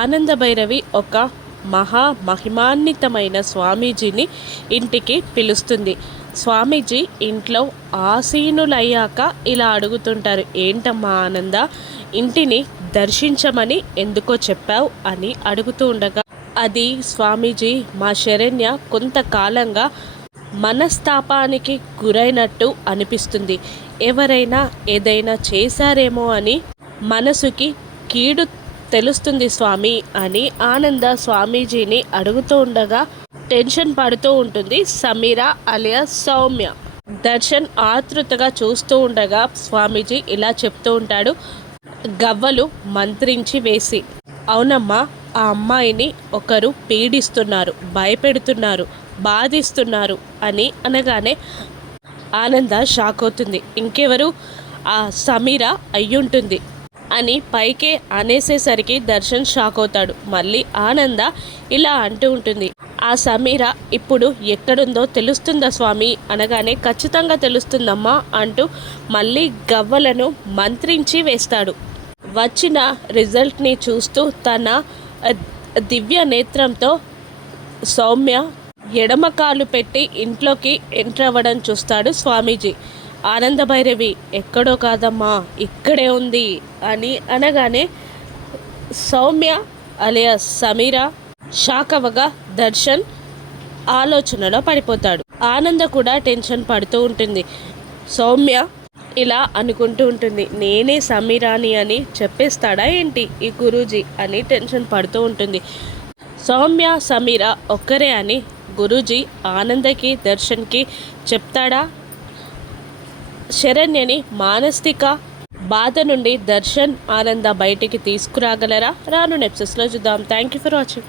ఆనంద భైరవి ఒక మహిమాన్వితమైన స్వామీజీని ఇంటికి పిలుస్తుంది. స్వామీజీ ఇంట్లో ఆసీనులయ్యాక ఇలా అడుగుతుంటారు, ఏంటమ్మా ఆనంద, ఇంటిని దర్శించమని ఎందుకో చెప్పావు అని అడుగుతూ ఉండగా, అది స్వామీజీ, మా శరణ్య కొంతకాలంగా మనస్తాపానికి గురైనట్టు అనిపిస్తుంది. ఎవరైనా ఏదైనా చేశారేమో అని మనసుకి కీడు తెలుస్తుంది స్వామి అని ఆనంద స్వామీజీని అడుగుతూ ఉండగా టెన్షన్ పడుతూ ఉంటుంది సమీరా అలియాస్ సౌమ్య. దర్శన్ ఆతృతగా చూస్తూ ఉండగా స్వామీజీ ఇలా చెప్తూ ఉంటాడు, గవ్వలు మంత్రించి వేసి, అవునమ్మా, ఆ అమ్మాయిని ఒకరు పీడిస్తున్నారు, భయపెడుతున్నారు, బాధిస్తున్నారు అని అనగానే ఆనంద షాక్ అవుతుంది. ఇంకెవరు, ఆ సమీర అయ్యుంటుంది అని పైకే అనేసేసరికి దర్శన్ షాక్ అవుతాడు. మళ్ళీ ఆనంద ఇలా అంటూ ఉంటుంది, ఆ సమీర ఇప్పుడు ఎక్కడుందో తెలుస్తుందా స్వామి అనగానే, ఖచ్చితంగా తెలుస్తుందమ్మా అంటూ మళ్ళీ గవ్వలను మంత్రించి వేస్తాడు. వచ్చిన రిజల్ట్ని చూస్తూ తన దివ్య నేత్రంతో సౌమ్య ఎడమ కాలు పెట్టి ఇంట్లోకి ఎంటర్ అవ్వడం చూస్తాడు స్వామీజీ. ఆనంద భైరవి ఎక్కడో కాదమ్మా, ఇక్కడే ఉంది అని అనగానే సౌమ్య అలియాస్ సమీరా షాక్ అవ్వగా దర్శన్ ఆలోచనలో పడిపోతాడు. ఆనంద కూడా టెన్షన్ పడుతూ ఉంటుంది. సౌమ్య ఇలా అనుకుంటూ ఉంటుంది, నేనే సమీరాని అని చెప్పేస్తాడా ఏంటి ఈ గురూజీ అని టెన్షన్ పడుతూ ఉంటుంది. సౌమ్య సమీర ఒక్కరే అని గురూజీ ఆనందకి దర్శన్కి చెప్తాడా? శరణ్యని మానసిక బాధ నుండి దర్శన్ ఆనంద బయటికి తీసుకురాగలరా? రాను ఎపిసోడ్స్లో చూద్దాం. Thank you for watching.